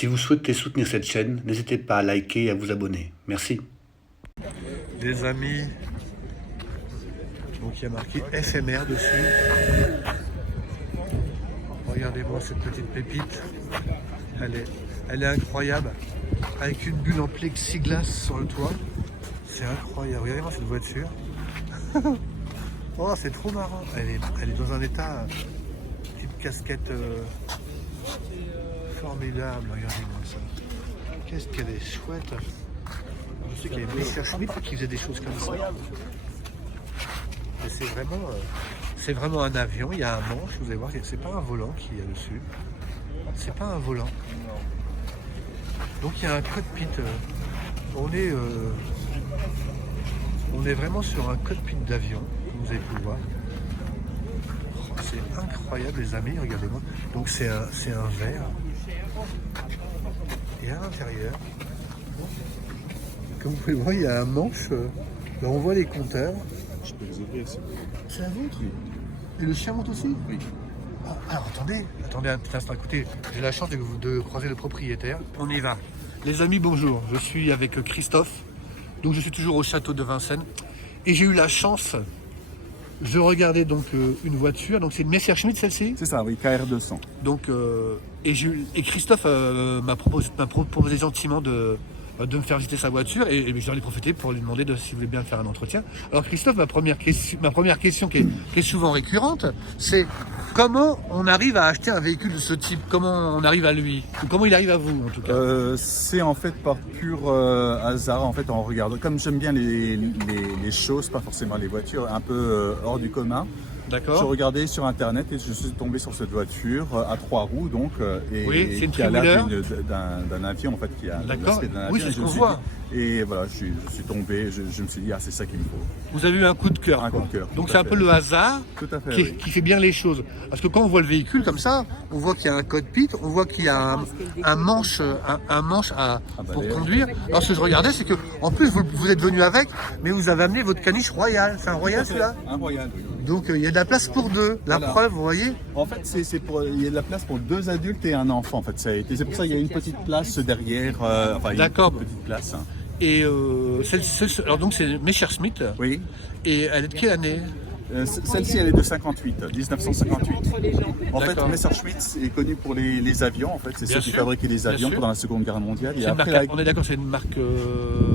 Si vous souhaitez soutenir cette chaîne, n'hésitez pas à liker et à vous abonner. Merci. Les amis, donc il y a marqué FMR dessus. Regardez-moi cette petite pépite, elle est incroyable, avec une bulle en plexiglas sur le toit. C'est incroyable, regardez-moi cette voiture. Oh, c'est trop marrant, elle est dans un état, petite casquette formidable, regardez-moi ça. Qu'est-ce qu'elle est chouette. Je sais qu'il y avait Messerschmitt qui faisait des choses comme ça. Et c'est vraiment un avion, il y a un manche, vous allez voir, c'est pas un volant qu'il y a dessus. C'est pas un volant. Donc il y a un cockpit. On est vraiment sur un cockpit d'avion, comme vous avez pu le voir. C'est incroyable les amis, regardez-moi. Donc c'est un verre. Et à l'intérieur, comme vous pouvez le voir, il y a un manche. Là, on voit les compteurs. Je peux vous ouvrir, s'il vous plaît. C'est la vôtre? Oui. Et le chien monte aussi? Oui. Ah, alors attendez un petit instant. Écoutez, j'ai la chance de croiser le propriétaire. On y va. Les amis, bonjour. Je suis avec Christophe. Donc je suis toujours au château de Vincennes. Et j'ai eu la chance de regarder donc une voiture. Donc c'est une Messerschmitt celle-ci? C'est ça, oui, KR200. Donc, et Christophe m'a proposé gentiment de me faire visiter sa voiture et j'en ai profité pour lui demander s'il voulait bien faire un entretien. Alors Christophe, ma première question qui est souvent récurrente, c'est comment on arrive à acheter un véhicule de ce type? Comment on arrive à lui? Ou comment il arrive à vous en tout cas? C'est en fait par pur hasard, en fait, en regardant. Comme j'aime bien les choses, pas forcément les voitures, un peu hors du commun. D'accord. Je regardais sur internet et je suis tombé sur cette voiture à 3 roues donc Oui, c'est une qui a l'air three-wheeler d'un avion en fait qui a D'accord. l'aspect d'un Oui, avion. c'est ce qu'on voit. Et voilà, je suis tombé, je me suis dit c'est ça qu'il me faut. Vous avez eu un coup de cœur. Un quoi. coup de cœur. Donc tout c'est à un peu fait. le hasard Tout à fait, qui fait bien les choses. Parce que quand on voit le véhicule comme ça, on voit qu'il y a un cockpit, on voit qu'il y a un manche, pour balai. conduire. Alors ce que je regardais, c'est que en plus vous êtes venu avec, mais vous avez amené votre caniche royale. C'est un royal celui-là? Un royal, oui. Donc il y a de la place pour deux. La Voilà. preuve, vous voyez. En fait, il y a de la place pour 2 adultes et un enfant. En fait, c'est pour ça qu'il y a une petite place derrière. D'accord. Une petite place. Hein. Et alors donc c'est Messerschmitt. Oui. Et elle est de quelle année? Celle-ci, elle est de 58, 1958. En fait, D'accord. Messerschmitt est connu pour les avions. En fait, c'est Bien ceux qui sûr. fabriquaient les Bien avions sûr. pendant la Seconde Guerre mondiale. Et C'est une après marque, on est d'accord, c'est une marque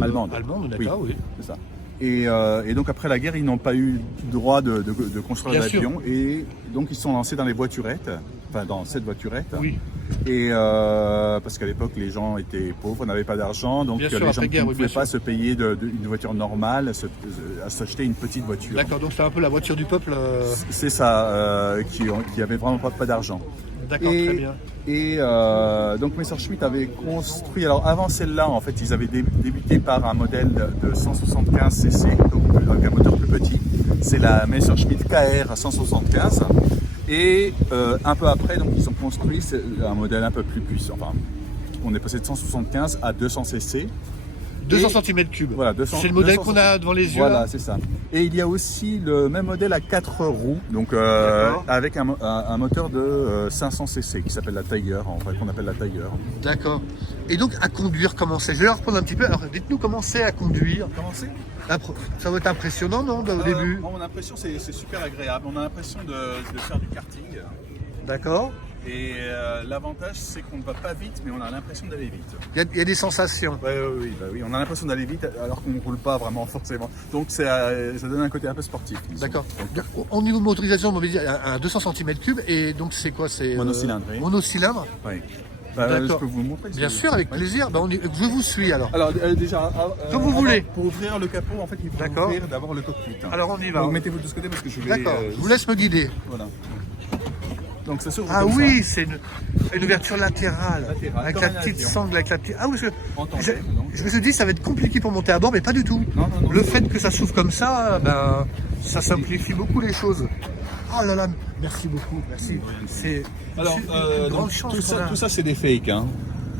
Allemande. Allemande, d'accord, oui. C'est ça. Et donc après la guerre, ils n'ont pas eu droit de construire Bien sûr. d'avions et donc ils se sont lancés dans les voiturettes, enfin dans cette voiturette. Oui. Et parce qu'à l'époque les gens étaient pauvres, n'avaient pas d'argent, donc Bien les sûr, gens qui après-guerre, ne oui, bien pouvaient pas sûr. se payer une voiture normale, à s'acheter une petite voiture. D'accord, donc c'est un peu la voiture du peuple. C'est ça, qui avait vraiment pas d'argent. D'accord, très bien. Et donc Messerschmitt avait construit, alors avant celle-là en fait ils avaient débuté par un modèle de 175 cc, donc avec un moteur plus petit, c'est la Messerschmitt KR 175 et un peu après donc ils ont construit un modèle un peu plus puissant, enfin on est passé de 175 à 200 cc. 200 cm3. Voilà, 200, C'est le modèle 200 qu'on a devant les yeux. Voilà, là. c'est ça. Et il y a aussi le même modèle à 4 roues, donc avec un moteur de 500 cc qui s'appelle la Tiger, en fait, qu'on appelle la Tiger. D'accord. Et donc à conduire, comment c'est? Je vais reprendre un petit peu. Alors dites-nous comment c'est à conduire. Comment c'est? Ça va être impressionnant, non, au début? Mon impression, c'est super agréable. On a l'impression de faire du karting. D'accord. Et l'avantage, c'est qu'on ne va pas vite, mais on a l'impression d'aller vite. Il y a des sensations. Oui, on a l'impression d'aller vite alors qu'on ne roule pas vraiment forcément. Donc ça donne un côté un peu sportif. disons. D'accord. Donc, Au niveau de motorisation, on m'avait dit un 200 cm3 et donc c'est quoi? C'est Monocylindré. Monocylindre. oui. Je D'accord. peux vous le montrer. si Bien vous sûr, voulez. avec plaisir. Je vous suis alors. Alors déjà, Comme vous voulez. Pour ouvrir le capot, en fait, il faut D'accord. ouvrir d'abord le cockpit. Alors on y va. Donc mettez-vous de ce côté parce que je vais. D'accord. Je vous laisse me guider. Voilà. Donc ça s'ouvre Ah comme oui, c'est une ouverture latérale. Latérale, Avec comme la un petite avion. sangle, avec la petite. Ah oui, parce que En tandem, je, donc. je me suis dit ça va être compliqué pour monter à bord, mais pas du tout. Non. Le fait que ça s'ouvre comme ça, ben, ça simplifie beaucoup les choses. Oh là là, merci beaucoup, merci. C'est Alors, une grande donc, chance. tout qu'on a. ça c'est des fakes. Hein.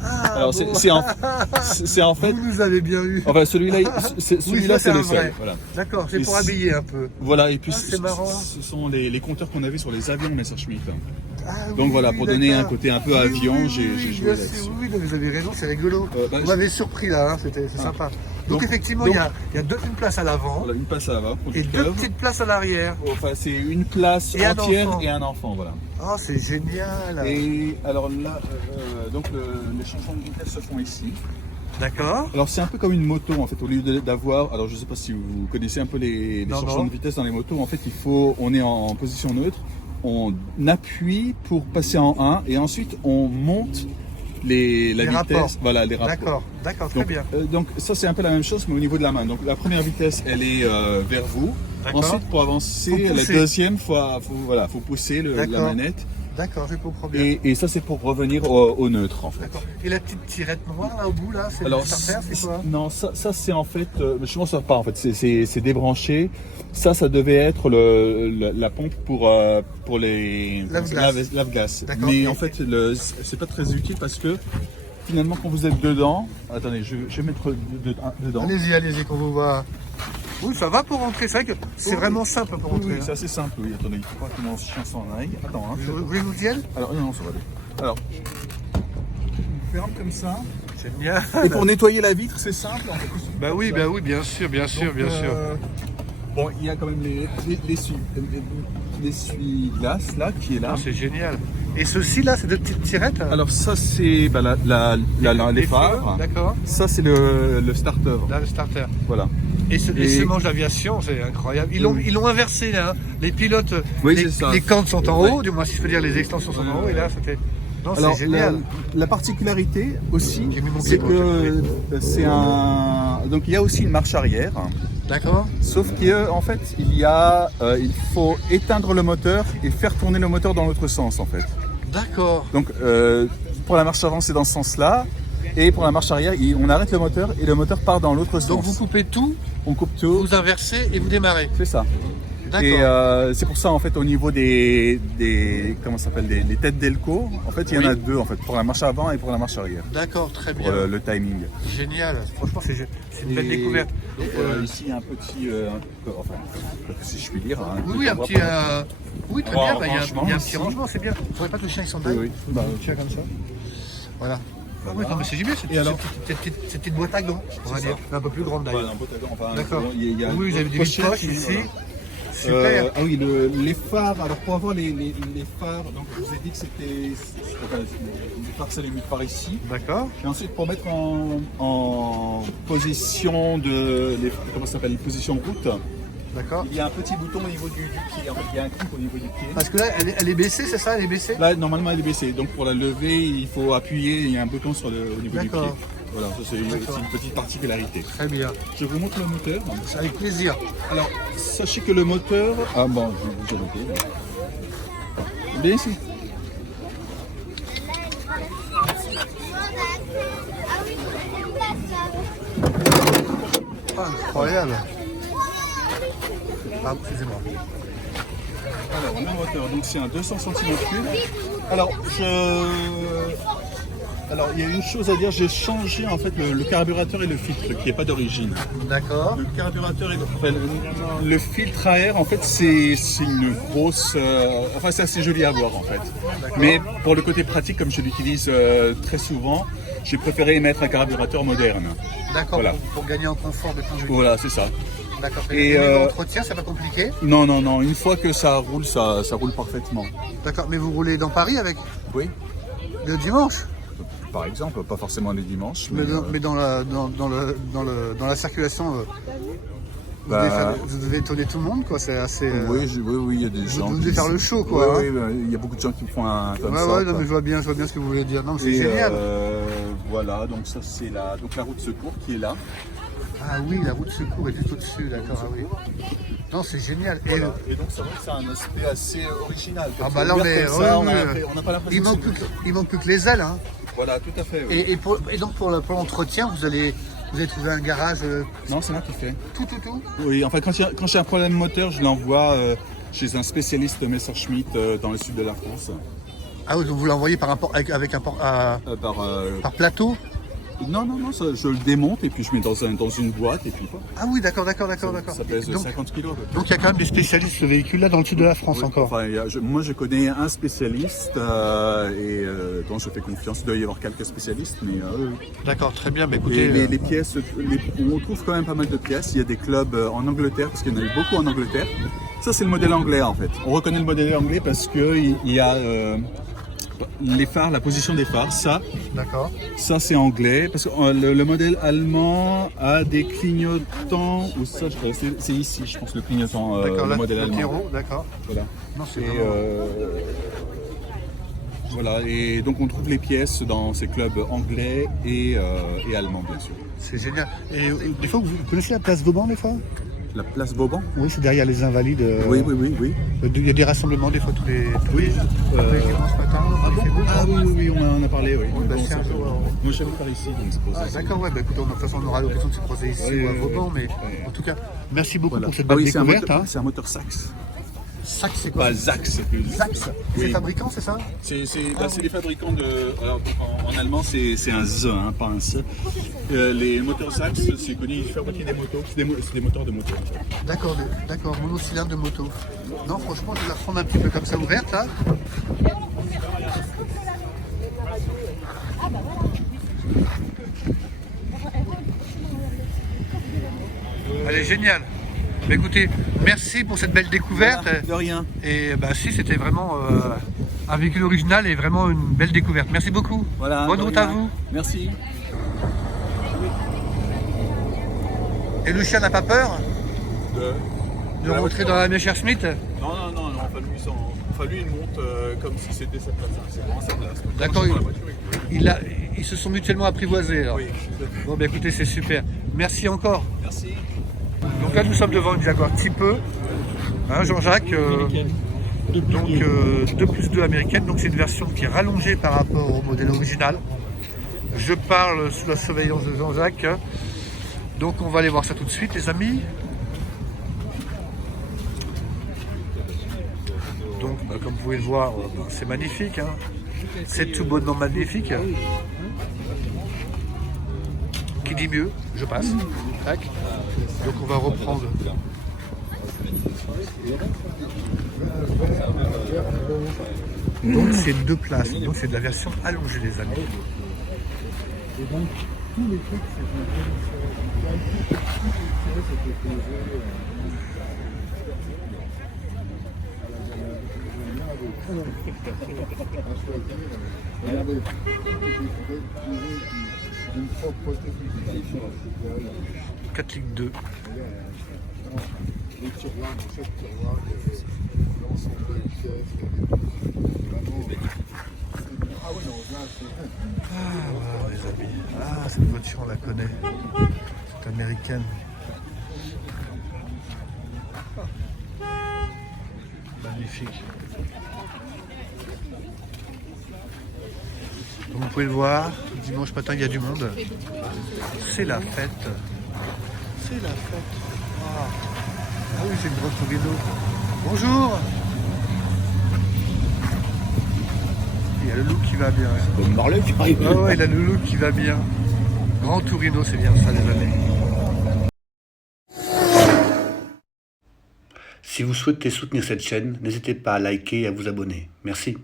Ah, Alors bon. c'est en fait, Vous nous avez bien eu. enfin celui-là, celui-là c'est un le vrai. seul. Voilà. D'accord, c'est Et pour c'est- habiller un peu. Voilà, et puis Ah, c'est marrant. ce sont les compteurs qu'on avait sur les avions Messerschmitt. Ah, Donc oui, voilà, pour donner un d'accord. côté un peu Oui, avion, oui, j'ai oui, joué bien sûr, là-dessus. oui, non, vous avez raison, c'est rigolo. Bah, Vous m'avez surpris là, hein, c'est sympa. Donc, donc- effectivement, donc- il y a une place à l'avant Voilà, une place à l'avant, et deux conducteur. petites places à l'arrière. Enfin, c'est une place Et un entière enfant. et un enfant, voilà. Oh, c'est génial. Et alors là, donc les changements de vitesse se font ici. D'accord. Alors c'est un peu comme une moto en fait, au lieu d'avoir, alors je sais pas si vous connaissez un peu les Non, changements non. de vitesse dans les motos, en fait on est en position neutre, on appuie pour passer en 1 et ensuite on monte la Les vitesse, rapports. voilà les rapports. D'accord, d'accord, très Donc, bien. donc ça c'est un peu la même chose mais au niveau de la main. Donc la première vitesse elle est vers vous. D'accord. Ensuite pour avancer, Faut la pousser. deuxième fois, faut pousser la D'accord. manette. D'accord, je comprends bien. Et ça c'est pour revenir au neutre en fait. D'accord. Et la petite tirette noire là au bout là, c'est le Alors starter, c'est quoi? non, ça c'est en fait, je m'en sors pas en fait, c'est débranché. Ça devait être la pompe pour les Lave-glace. lave-glace. D'accord. Mais en fait, c'est pas très utile parce que finalement quand vous êtes dedans, attendez, je vais mettre dedans. Allez-y, allez-y, qu'on vous voit. Oui, ça va pour rentrer, c'est vrai que c'est Oui. vraiment simple pour Oui, rentrer. oui, c'est assez simple. Oui, attendez, il faut pas que mon chien s'en aille. Attends, hein. Vous voulez que je vous tienne? Alors non, ça va aller. Alors, on ferme comme ça. Génial. Et pour nettoyer la vitre, c'est simple. En fait. Bah oui, bien sûr, bien sûr, Donc, bien sûr. Bon, il y a quand même l'essuie-glace là qui est là. Ah, c'est génial. Et ceci là, c'est deux petites tirettes? Alors ça c'est bah, les feux, phares. d'accord. Ça c'est le starter. Là, le starter. Voilà. Et Et- ce manche d'aviation, c'est incroyable. Ils l'ont inversé là. Hein. Les pilotes, Oui, c'est ça. les cantes sont en Ouais. haut, du moins si je peux dire, les extensions sont en haut. Et là, c'était. Non, Alors c'est génial. la particularité aussi, J'ai mis mon c'est pied, que c'est un. Donc il y a aussi une marche arrière. D'accord. Sauf qu'en fait il faut éteindre le moteur et faire tourner le moteur dans l'autre sens en fait. D'accord. Donc pour la marche avant c'est dans ce sens-là. Et pour la marche arrière, on arrête le moteur et le moteur part dans l'autre sens. Donc vous coupez tout, On coupe tout, vous inversez et vous démarrez. c'est ça. D'accord. Et c'est pour ça en fait au niveau des comment ça s'appelle des têtes d'Elco, en fait il y en a Oui. deux en fait pour la marche avant et pour la marche arrière D'accord, très pour bien. le timing. Génial. Franchement, c'est une belle Et découverte. Donc ici il y a un petit enfin si je puis dire. Hein, Oui, un petit. Oui, très Un bien. Bah, il y a rangement un petit ici. rangement, c'est bien. Vous ne faudrait pas que le chien il s'en Oui, aille. oui. Bah, tiens comme ça. Voilà. Ah oui, non, mais c'est génial, Et alors cette petite boîte à gants, on va C'est dire. Un peu plus grande d'ailleurs. Voilà, un potagon, enfin, D'accord. il y a Oui, vous avez des pochette poches qui- ici. voilà. Super. Ah oui, les phares, alors pour avoir les phares, donc je vous ai dit que c'était enfin, les phares c'est les mis par ici. D'accord. Et ensuite pour mettre en position comment ça s'appelle, une position route, D'accord. il y a un petit bouton au niveau du pied, en fait il y a un clic au niveau du pied. Parce que là, elle est baissée, c'est ça? Elle est baissée? Là normalement elle est baissée, donc pour la lever il faut appuyer, il y a un bouton au niveau du pied. D'accord. Voilà, ça c'est D'accord. une petite particularité. Très bien. Je vous montre le moteur. Avec plaisir. Alors, sachez que le moteur. Ah bon, je vais vous noter. Bien ici. Incroyable. Ah, excusez-moi. Alors, le moteur, donc c'est un 200 cm3. Alors, il y a une chose à dire, j'ai changé en fait le carburateur et le filtre qui n'est pas d'origine. D'accord. Le carburateur et le filtre à air, en fait, c'est une grosse. Enfin, c'est assez joli à voir en fait. Mais pour le côté pratique, comme je l'utilise très souvent, j'ai préféré mettre un carburateur moderne. D'accord. Voilà. Pour gagner en confort de conduite. Voilà, c'est ça. D'accord. Et, Et l'entretien, c'est pas compliqué? Non, non, non, une fois que ça roule parfaitement. D'accord. Mais vous roulez dans Paris avec Oui, le dimanche? par exemple, pas forcément les dimanches. Mais dans la circulation, vous devez étonner tout le monde, quoi. C'est assez. Oui, oui, il y a des vous gens. devez faire le show, quoi. Oui, hein. oui, il y a beaucoup de gens qui font un comme Ouais, ça. ouais, non, quoi. mais je vois bien ce que vous voulez dire. Non, mais c'est Et, génial. voilà, donc ça c'est donc la route secours qui est là. Ah oui, la route secours est juste au-dessus, d'accord. Ah oui. Non, c'est génial. Et, Voilà. Et donc c'est vrai que c'est un aspect assez original. ah Quand bah on là, regarde mais comme ça, oui, on n'a pas l'impression. il manque plus que les ailes, hein. Voilà, tout à fait. Oui. Et donc pour l'entretien, vous allez trouver un garage Non, c'est moi qui fais. tout. Oui, enfin quand j'ai un problème moteur, je l'envoie chez un spécialiste Messerschmitt dans le sud de la France. Ah oui, donc vous l'envoyez par par plateau? Non, je le démonte et puis je mets dans une boîte et puis quoi. Ah oui, d'accord. Ça pèse Donc, 50 kilos à peu près. donc il y a quand même des spécialistes de ce véhicule-là dans le sud de la France Oui, encore. enfin, moi je connais un spécialiste dont je fais confiance. Il doit y avoir quelques spécialistes, mais D'accord, très bien. Mais écoutez, et les pièces, on trouve quand même pas mal de pièces. Il y a des clubs en Angleterre, parce qu'il y en a eu beaucoup en Angleterre. Ça c'est le modèle anglais en fait. On reconnaît le modèle anglais parce qu'il y a les phares, la position des phares, d'accord. ça c'est anglais, parce que le modèle allemand a des clignotants, ou ça c'est ici je pense le clignotant, D'accord, le là, modèle le allemand. Tiro, d'accord. Voilà. Non, c'est Et, vraiment... voilà, et donc on trouve les pièces dans ces clubs anglais et allemands bien sûr. C'est génial. Et des fois, vous connaissez la place Vauban des fois? La place Vauban? Oui, c'est derrière les Invalides. Oui. Il y a des rassemblements des fois tous les dimanches matin. Oui, on en a parlé, oui. Bah, Bon, c'est un ça- jour, moi je suis par ici, donc c'est pour ça. D'accord, ouais, bah, écoute, de toute façon, on aura l'occasion de se croiser ici ou à Vauban, mais en tout cas, merci beaucoup Voilà. pour cette Ah belle oui, découverte. Hein. c'est un moteur Sachs. Sax, c'est quoi? Pas Zax. Sax, c'est Oui. fabricant, c'est ça? C'est des fabricants de. Alors, donc, en allemand, c'est un Z, hein, pas un S. Les moteurs Sachs, c'est connu, ils fabriquent des motos. C'est des moteurs de moto. D'accord, monocylindre de moto. Non, franchement, je vais la prendre un petit peu comme ça ouverte, là. Elle est géniale. Mais écoutez, merci pour cette belle découverte. Voilà, de rien. Et bah si, c'était vraiment un véhicule original et vraiment une belle découverte. Merci beaucoup. Voilà, Bonne de route rien. à vous. Merci. Et le chien n'a pas peur de rentrer dans la Messerschmitt? Non, fallu il monte comme si c'était sa place. C'est vraiment sa place. D'accord, ils se sont mutuellement apprivoisés alors. Oui. Bon bah écoutez, c'est super. Merci encore. Merci. Donc là nous sommes devant une Jaguar Type E, hein, Jean-Jacques, donc 2+2 américaine, donc c'est une version qui est rallongée par rapport au modèle original. Je parle sous la surveillance de Jean-Jacques, donc on va aller voir ça tout de suite les amis. Donc bah, comme vous pouvez le voir, c'est magnifique, hein. C'est tout bonnement magnifique. Qui dit mieux, je passe. Tac. Donc on va reprendre. Donc c'est 2 places, donc c'est de la version allongée les amis. Regardez, 4 Ligue 2. les tiroirs, dans chaque tiroir, il y avait l'ensemble des pièces. Vraiment. Ah oui, non, là, c'est. Ah voilà les amis. Ah cette voiture on la connaît. C'est américaine. Magnifique. Comme vous pouvez le voir, dimanche matin il y a du monde. C'est la fête. C'est la fête. Ah, ah oui, c'est une grosse Torino. Bonjour. Il y a le look qui va bien. Bob Marley qui arrive. Ah ouais, il a le look qui va bien. Grand Torino, c'est bien ça les amis. Si vous souhaitez soutenir cette chaîne, n'hésitez pas à liker et à vous abonner. Merci.